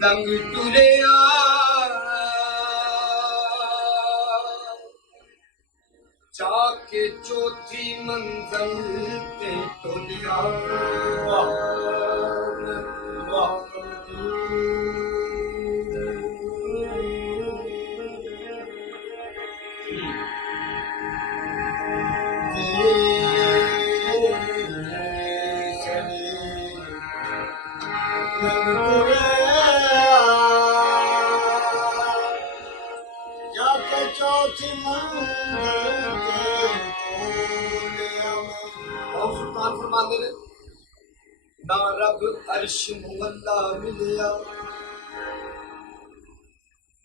Lung तुरिया जाके चौथी मंजिल ते तुरिया ना रब अर्श मुअल्ला मिलिया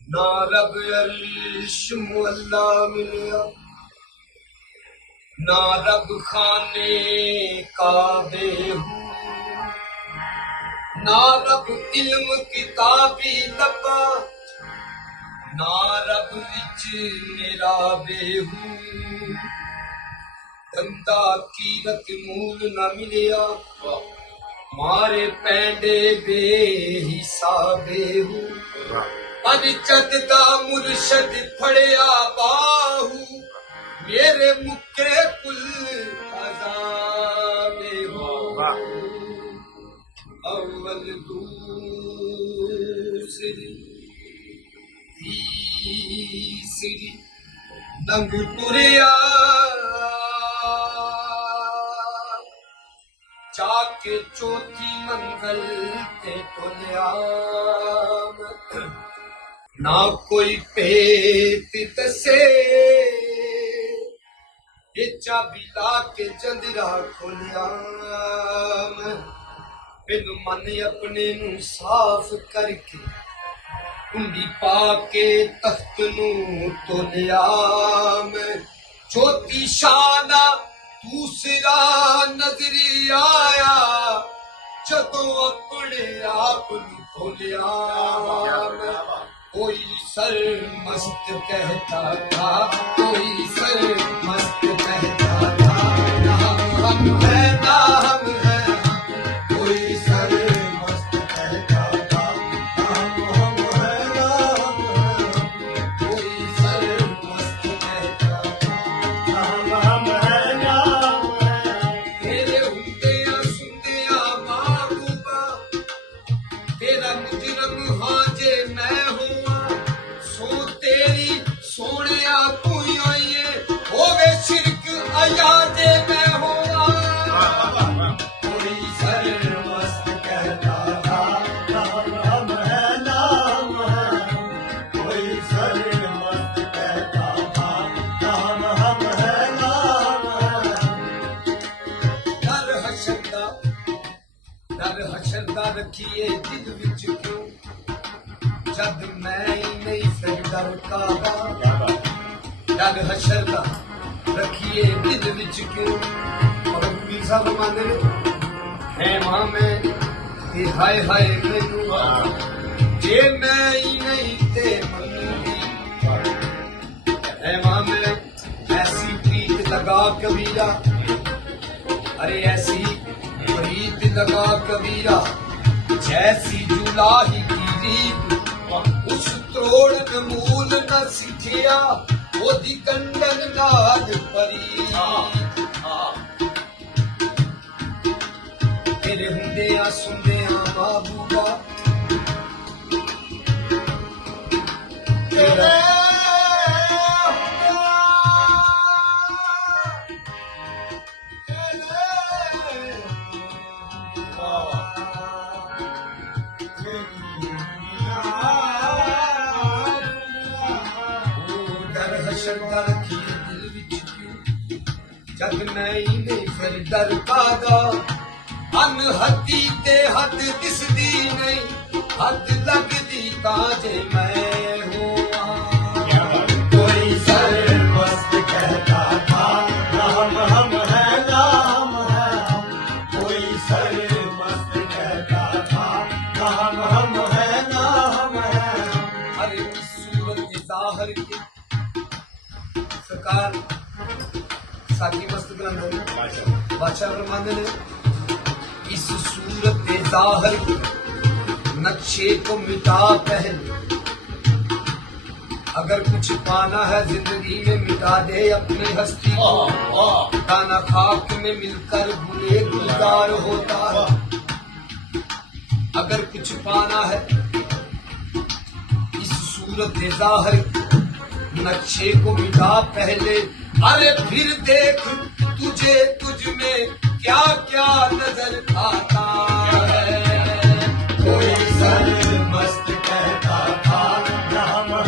ना रब अर्श मुअल्ला मिलिया ना रब खाने काबे हूँ ना रब इल्म किताबी लबा ना रब विच मेरा बेहू धंधा कीरत मूल न मिलिया मारे पैंडे बेहिसाबे हूँ पर चददा मुर्शद फड़िया बाहू मेरे मुक्के कुल अज़ाबे हूँ अव्वल दूसरी तीसरी लंग तुरिया जाके चौथी मंजिल ते तुलिया ना कोई पेत दसे ये चाबी ला के जंदिरा खोलिया बिन मन अपने नू साफ करके कुंडी पाके तख्त नू तोलिया चौथी शाना दूसरा नजरी आया जदों अपने आप नू खोलिया कोई सर मस्त कहता था कोई सर मस्त कहता था ना हम है ना हम है कोई सर मस्त कहता था हम है ना हम कोई सर मस्त कहता था हम है ना तेरे हुंदिया सुंदिया महबूबा तेरा मुजरम हाँ जे मैं हुआ सो तेरी सोने कोई आइए होवे डर हशर दा रखिए दिल विच क्यों जद मैं ही नहीं फिर डर कादा डर हशर दा रखिए दिल विच क्यों और पीर साहब माने है मां में ते हाय हाय मैनू जे मैं ही नहीं ते मन्नूंगी है मां में ऐसी प्रीत लगा कबीरा अरे ऐसी प्रीत लगा कबीरा जैसी जुलाही की रीत उस त्रोड़ मूल न सिखिया ओदी कंडन नाद परी तेरे हुंदे आ सुनदे आ महबूबा तेरा शरदा रखी दिल विच क्यों जग मैं ही नहीं फिर डर कादा अनहदी ते हद दिसदी नहीं हद लगदी ताजे मैं होआ कोई सर मस्त कहता था हम है नाम है कोई सर मस्त कहता था हम है नाम है अरे सूरत जाहिर की सरकार साकी मस्त ग्रंथ बादशाह फरमाते ने इस सूरत जाहिर नक्शे को मिटा पहले अगर कुछ पाना है जिंदगी में मिटा दे अपनी हस्ती को खाना खाक में मिलकर बुरे गुलजार होता है अगर कुछ पाना है इस सूरत जाहिर नक्शे को मिटा पहले अरे फिर देख तुझे तुझ में क्या क्या नजर आता है कोई सर मस्त कहता था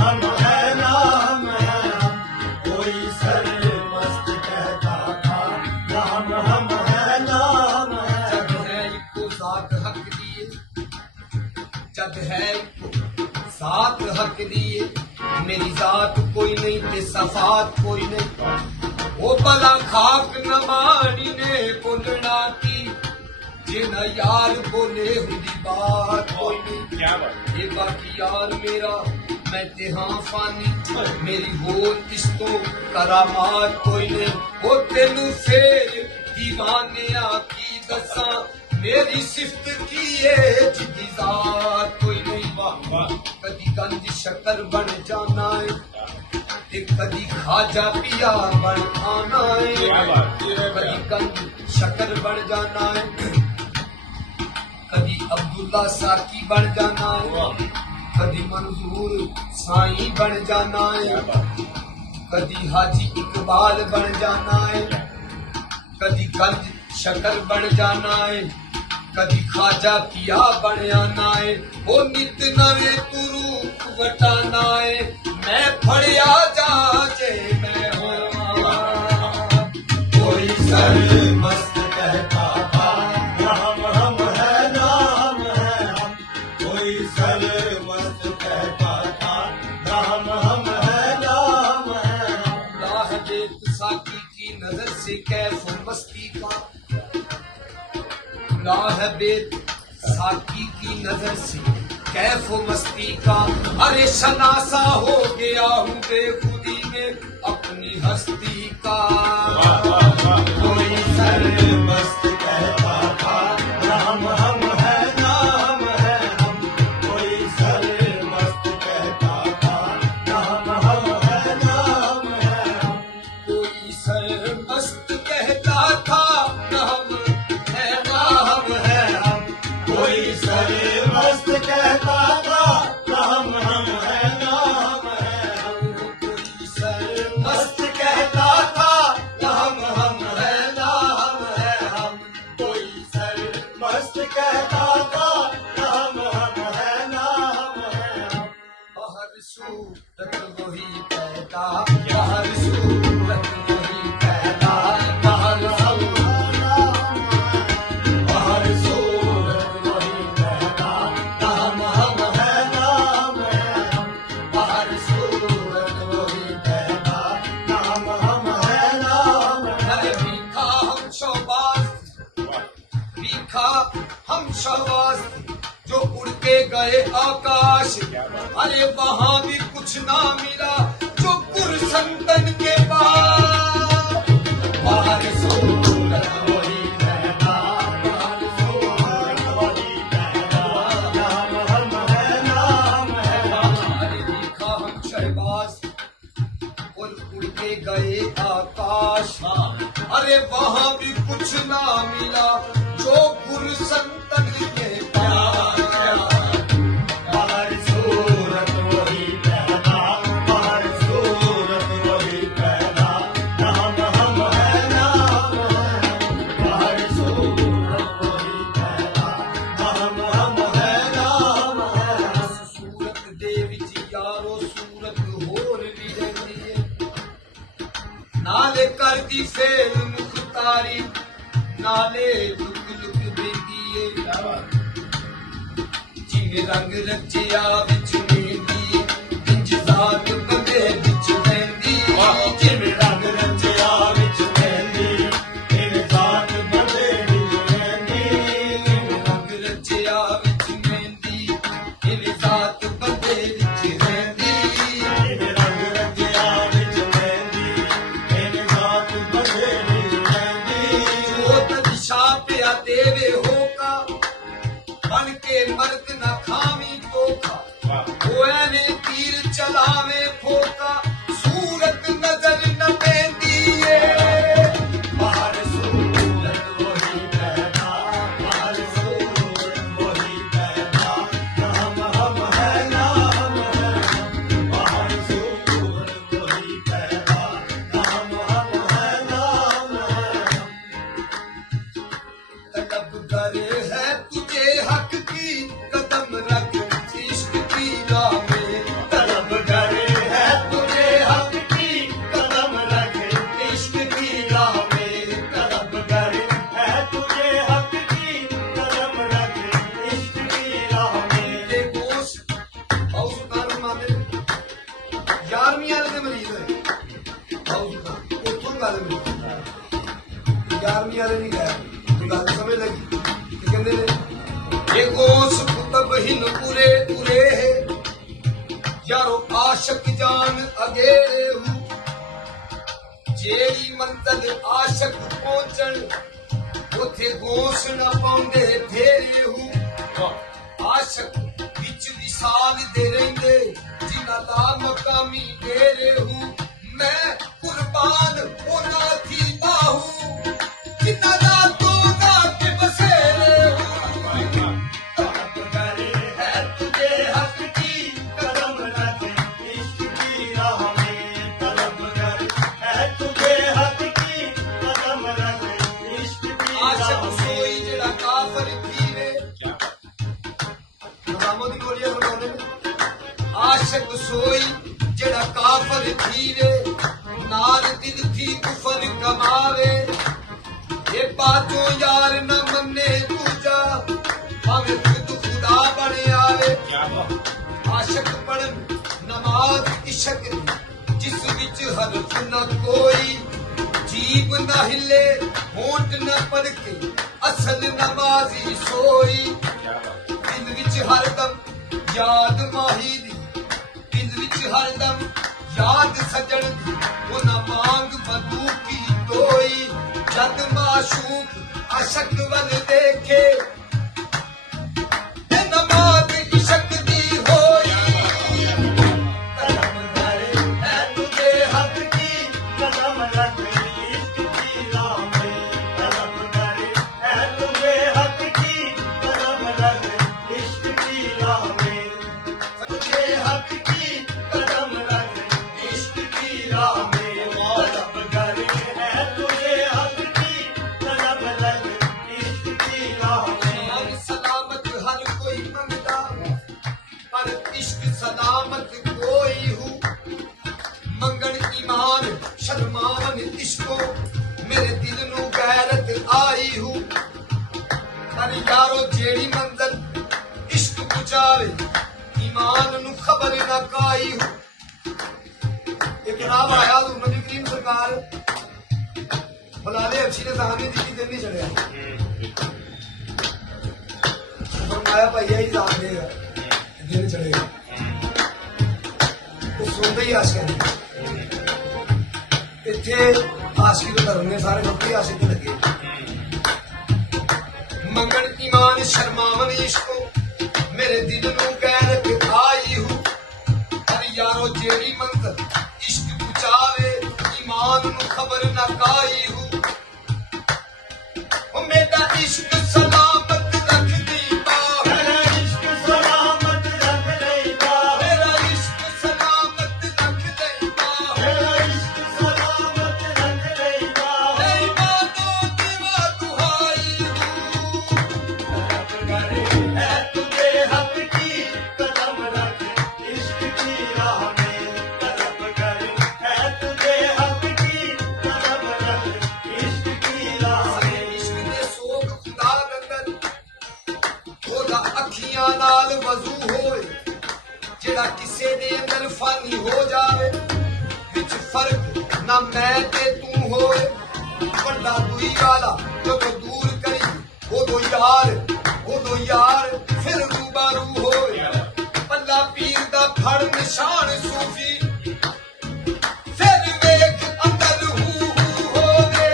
हम है नाम है कोई सर मस्त कहता था हम है नाम है जब है इनको साथ हक दिए जब है इनको साथ हक दिए मेरी जात कोई नहीं ते सफात कोई नहीं वो भला खाक न मानी ने बोलना की जिना यार बोले हुई बात कोई नहीं ये बाकी यार मेरा मैं ते हाँ फानी मेरी हो किस्तों करामात कोई नहीं वो तेनू फेर दीवाने की दसा मेरी सिफ्त की ये जिदी जात कोई नहीं कदी गंज शक्कर बन जाना है कदी खाजा पिया बन आना है कदी गंज शक्कर बन जाना है कदी अब्दुल्ला साकी बन जाना है कदी मंजूर साईं बन जाना है कदी हाजी इकबाल बन जाना है कदी गंज शक्कर बन जाना है कदी खाजा किया बन आना है वो नित नवे तू रूप वटाना है मैं फड़िया जाजे मैं होवा कोई सर मस्त कहता था हम है नाम है कोई सर मस्त कहता था हम है नाम है राह देख साकी की नजर से कैफ मस्ती का है बेत साकी की नजर से कैफ मस्ती का अरे शनासा हो गया हूँ बेखुदी में अपनी हस्ती का कोई सर मस्त कहता था हम है नाम है कोई सर मस्त कहता था हम है नाम है कोई सर मस्त कहता था हम कोई सर मस्त कहता था हम है नाम है कोई सर मस्त कहता था हम है नाम है कोई सर मस्त कहता था हम है नाम है हर सूरत वही कहता हर सूरत वही कहता हर सूरत लिखा हम शहबाज जो उड़ के गए आकाश, अरे वहां भी कुछ ना मिला जो गुरसंतन के पास। बाहर सूरत वही रहना, बाहर सूरत वही रहना, नाम हम है, नाम है। अरे लिखा हम शहबाज और उड़ के गए आकाश, अरे वहां भी कुछ ना मिला जो गुरसंतन के पास। बाहर सूरत वही रहना, बाहर सूरत वही रहना, नाम हम है, नाम है। बाहर सूरत वही रहना, नाम हम है, नाम है। सूरत दे विच यारो सूरत होर भी रहंदी है, नाले करदी फेल मुख्तारी, नाले लुक लुक देंदी है। जिवें रंग रचिया विच मेहंदी, इंज जात बंदे विच रहंदी। जिवें रंग रचिया विच मेहंदी, इंज जात बंदे विच रहंदी। जिवें रंग रचिया विच मेहंदी, इंज जात बंदे विच रहंदी। जिवें रंग रचिया विच मेहंदी, इंज जात बंदे विच रहंदी। जोत दिशा पिया देवे होका, बन के मर्द न खामी धोखा, वो एवें तीर चलावे फोका, सूरत नजर न पेंदी है। बाहर सूरत वही रहना, बाहर सूरत वही रहना, नाम हम है, नाम है। बाहर सूरत वही रहना, नाम हम है, नाम है। तलबगर है तुझे हक की, कदम रख इश्क की राह में। तलबगर है तुझे हक की, कदम रख इश्क की राह में। तलबगर है तुझे हक की, कदम रख इश्क की राह में। ये गोश्त हाउस कार माने 11वीं वाले ਦੇ ਮਰੀਜ਼ ਹੈ ਹਾਊਸ ਕਾਰ ਉੱਥੋਂ ਗੱਲ ਨਹੀਂ 11वीं ਵਾਲੇ ਨਹੀਂ ਗਏ ਗੱਲ ਸਮਝ ਲੱਗੀ ਕਿ ਕਹਿੰਦੇ ਨੇ ਇਹ ਗੋਸ ਕੁਤਬ ਹਿਨ ਪੂਰੇ ਪੂਰੇ ਹੈ ਯਾਰੋ ਆਸ਼ਕ ਜਾਨ ਅਗੇਰੇ ਹੂੰ ਜਿਹੜੀ ਮੰਜ਼ਲ ਆਸ਼ਕ ਪਹੁੰਚਣ ਉਥੇ ਗੋਸ ਨਾ ਪਾਉਂਦੇ ਫੇਰੇ ਹੂੰ ਆਸ਼ਕ ਵਿੱਚ ਵਿਸਾਲ ਦੇ ਰਹਿੰਦੇ ਜਿਨ੍ਹਾਂ ਦਾ ਮਕਾਮੀ ਡੇਰੇ ਹੂੰ ਮੈਂ ਕੁਰਬਾਨ ਹੋਣਾ ਥੀ ਬਾਹੂ ਜਿਨ੍ਹਾਂ ਦਾ ਤੋਗਾ ਕੇ ਬਸੇਰੇ ਹੂੰ ਤਲਬਗਰ ਹੈ ਤੁਝੇ ਹੱਕ ਕੀ ਕਦਮ ਰਖ ਇਸ਼ਕ ਕੀ ਰਾਹ ਮੇਂ ਤਲਬਗਰ ਹੈ ਤੁਝੇ ਹੱਕ ਕੀ ਕਦਮ ਰਖ ਇਸ਼ਕ ਕੀ ਆਸ਼ਕ ਸੋਈ ਜਿਹੜਾ ਕਾਫਰ ਥੀਵੇ ਨਜ਼ਾਮੋ ਦੀ ਗੋਲੀਆਂ ਸੁਣਾਉਂਦੇ ਨੇ आशक सोई जेड़ा काफर थीवे नार दिल थी कुफर कमावे ये बातों यार न मन्ने दूजा भावे खुद खुदा बने आवे आशक पढ़न नमाज इशक जिस विच हरफ न कोई जीब न हिले होंठ न पड़के असल नमाजी सोई दिल विच हरदम याद माही दी दिल विच हरदम याद सजण दी वो न मांग बंदूकी तोई जद माशूक अशक वल देखे ते नमाज इशक दी होई तलबगर है तुझे हक की कदम रख इश्क की राह में तलबगर है तुझे हक की कदम रख इश्क की राह में तुझे हक की कदम रख इश्क की राह में तलबगर है तुझे हक की कदम रख इश्क की राह में हम सलामत हर कोई मंगता पर इश्क सलामत कोई हूँ मंगन ईमान शर्मान इश्को मेरे दिल नू गैरत आई हूँ पर यारो जेड़ी मंजिल इश्क पुजावे ईमान नू खबर न काई हूँ एक नाम आया तो नबी करीम सरकार फलाले अच्छी ने सामने दी दिन नहीं चढ़िया ਆਇਆ ਭਈਆ ਹੀ ਜਾਣਦੇ ਆ ਦਿਨ ਚੜੇਗਾ ਉਹ ਸੁਣਦੇ ਹੀ ਆਸ਼ਕਾਂ ਨੇ ਇੱਥੇ ਆਸ਼ਕੀ ਤੋਂ ਧਰਮ ਨੇ ਸਾਰੇ ਲੋਕੀ ਆਸ਼ਿਕ ਲੱਗੇ ਮੰਗਣ ਈਮਾਨ ਸ਼ਰਮਾਵਨ ਇਸ਼ਕੋ ਮੇਰੇ ਦਿਲ ਨੂੰ ਗੈਰਤ ਆਈ ਹੂੰ ਪਰ ਯਾਰੋ ਜਿਹੜੀ ਮੰਜ਼ਰ ਇਸ਼ਕ ਪੁਚਾਵੇ ਈਮਾਨ ਨੂੰ ਖਬਰ ਨਾ ਕਾਈ ਹੂੰ ਉਹ ਮੇਰਾ ਇਸ਼ਕ ਸਲਾਮਤ ਰੱਖਦੀ ਬਾ ਮੇਰਾ ਇਸ਼ਕ ਸਲਾਮਤ ਰੱਖ ਲੈਂਦਾ ਮੇਰਾ ਇਸ਼ਕ ਸਲਾਮਤ ਰੱਖ ਲੈਂਦਾ ਮੇਰਾ ਇਸ਼ਕ ਸਲਾਮਤ ਰੱਖ ਲੈਂਦਾ ਮੇਰੀ ਮਾਂ ਤੋਂ ਦੀਵਾ ਦੁਹਾਈ है तुझे हक की कदम रख इश्क की राह में तलब कर है तुझे हक की कदम रख इश्क की राह में इश्क दे सोख खुदा नंदन ओदा अखियां नाल वजू होए जेड़ा किसे दे अंदर फानी हो जावे विच फर्क ना मैं ते तू होए वड्डा दुई वाला जदों दूर करी ओदो यार फिर रूबारू होए पल्ला पीर दा फड़ निशान सूफी फिर वेख अंदर हू होवे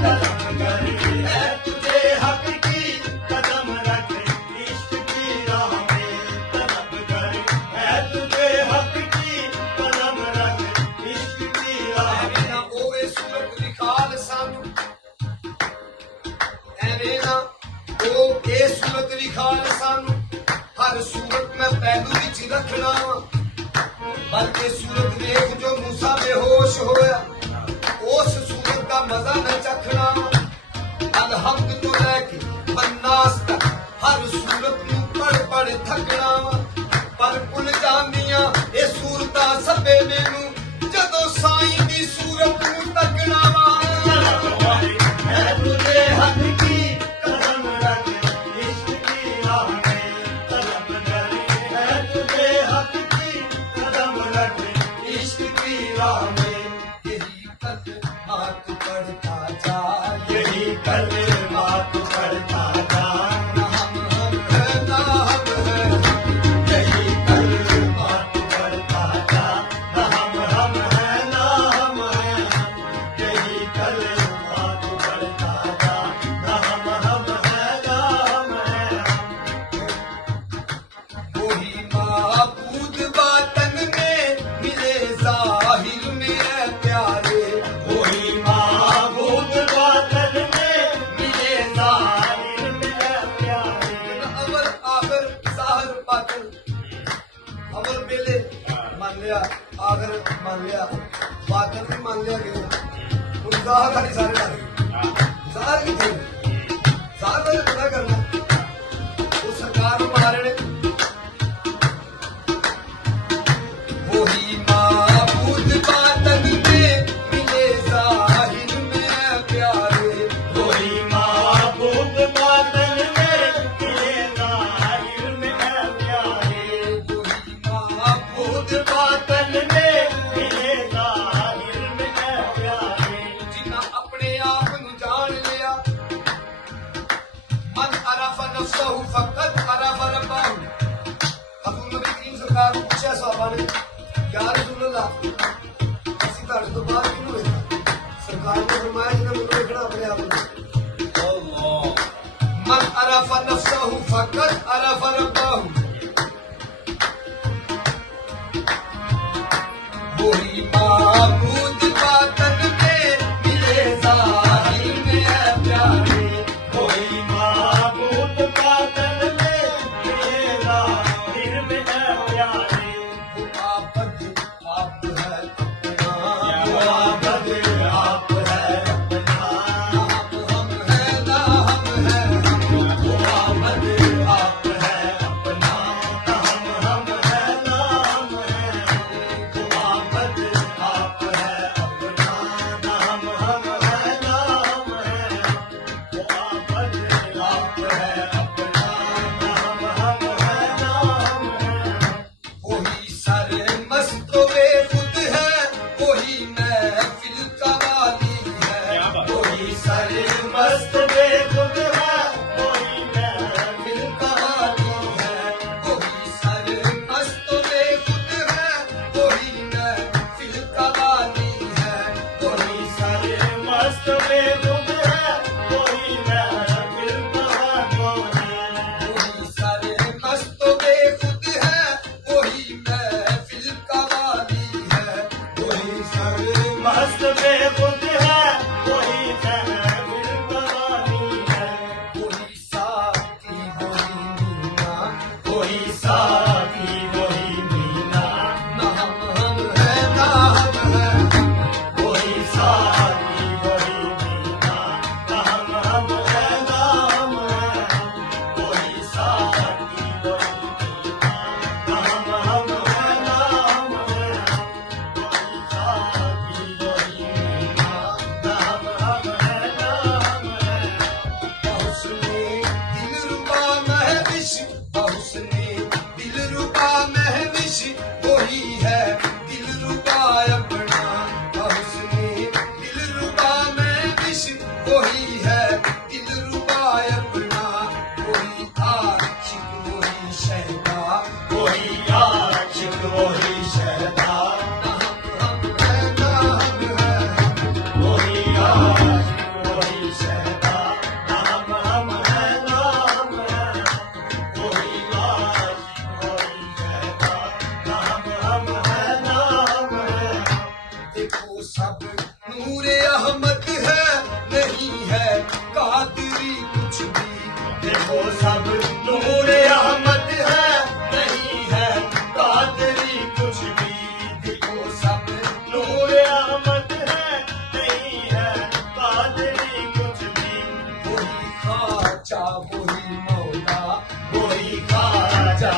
तलब कर है तुझे हक की कदम रख इश्क की राह में तलब कर है तुझे हक की कदम रख इश्क की राह में ना ओवे सूरत निकाल सानू ਐਵੇਂ ਨਾ ਉਹ ਇਹ ਸੂਰਤ ਵਿਖਾਣ ਸਾਨੂੰ ਹਰ ਸੂਰਤ ਮੈਂ ਪਹਿਲੂ ਵਿੱਚ ਰੱਖਣਾ ਬਲਕਿ ਸੂਰਤ ਵੇਖ ਜੋ ਮੂਸਾ ਬੇਹੋਸ਼ ਹੋਇਆ ਉਸ ਸੂਰਤ ਦਾ ਮਜ਼ਾ ਨਾ ਚੱਖਣਾ ਅਲਹਮਦ ਤੋਂ ਲੈ ਕੇ ਬੰਨਾਸ ਤੱਕ ਹਰ ਸੂਰਤ ਨੂੰ ਪੜ ਥੱਕਣਾ ਪਰ ਭੁੱਲ ਜਾਂਦੀਆਂ ਇਹ ਸੂਰਤਾਂ ਸਭੇ ਮੈਨੂੰ ਜਦੋਂ ਸਾਈਂ ਦੀ ਸੂਰਤ ਨੂੰ ਤੱਕਣਾ है तुझे हक की कदम रख इश्क की राह में तलब कर है तुझे हक की कदम रख इश्क की राह में यही कलमात पढ़ता जा यही कलमात पढ़ता जा ना हम है ना हम है यही कलमात पढ़ता जा ना हम है ना हम है यही कलमात वही महबूद बातन में मिले जाहिर में प्यारे वही महबूद बातन में मिले जाहिर में प्यारे अवर आखिर जाहिर बातन अवर बेले मान लिया आखिर मान लिया बातन भी मान लिया गया उन जाहिर खाली सारे डाले जाहिर की थे जाहिर वाले पता करना वो सरकार में बना रहे वही महबूद बातन में मिले जाहिर में प्यारे वही महबूद बातन में मिले जाहिर में प्यारे वही महबूद बातन में मिले जाहिर में प्यारे जिन्ना अपने आप नू जान लिया मन अरफ नफ्सहु फकत अरफ रब्बहु हजूर नबी करीम सरकार ने पूछा सहाबा ने या रसूल अल्लाह ਅਸੀਂ ਤੁਹਾਡੇ ਤੋਂ ਬਾਅਦ ਕਿਹਨੂੰ ਵੇਖਾਂ ਸਰਕਾਰ ਨੇ ਫਰਮਾਇਆ ਜਿਹਨੇ ਮੈਨੂੰ ਵੇਖਣਾ ਆਪਣੇ ਆਪ ਨੂੰ ਅੱਲਾਹ मन अरफ नफ्सहु फकत अरफ रब्बहु वही महबूद बातन में मिले जाहिर में प्यारे वही महबूद बातन में मिले जाहिर में प्यारे वो आबद आप है अपना वो आबद आप है अपना हम है ना हम है हम वो आबद आप है अपना हम है ना हम है वो आबद आप है अपना सब नूर अहमद है, नहीं है कादरी कुछ भी। देखो सब नूर अहमद है, नहीं है कादरी कुछ भी। वही खाचा वही मौला, वही खाजा